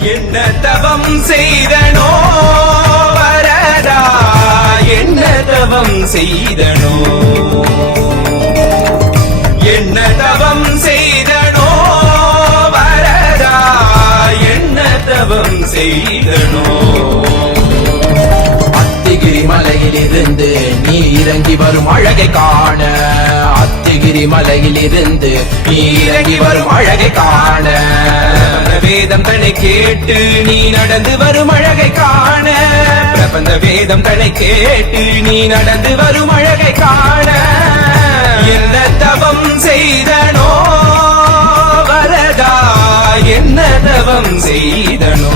என்ன தவம் செய்தனோ வரதா, என்ன தவம் செய்தனோ, என்ன தவம் செய்தனோ வரதா, என்ன தவம் செய்தனோ. அத்திகிரி மலையில் இருந்து நீ இறங்கி வரும் அழகை காண, அத்திகிரி மலையில் இருந்து நீ இறங்கி வரும் அழகை காண, வேதம் தன்னை கேட்டு நீ நடந்து வரும் அழகை காண, பிரபந்த வேதம் தன்னை கேட்டு நீ நடந்து வரும் அழகை காண. என்ன தவம் செய்தனோ வரதா, என்ன தவம் செய்தனோ.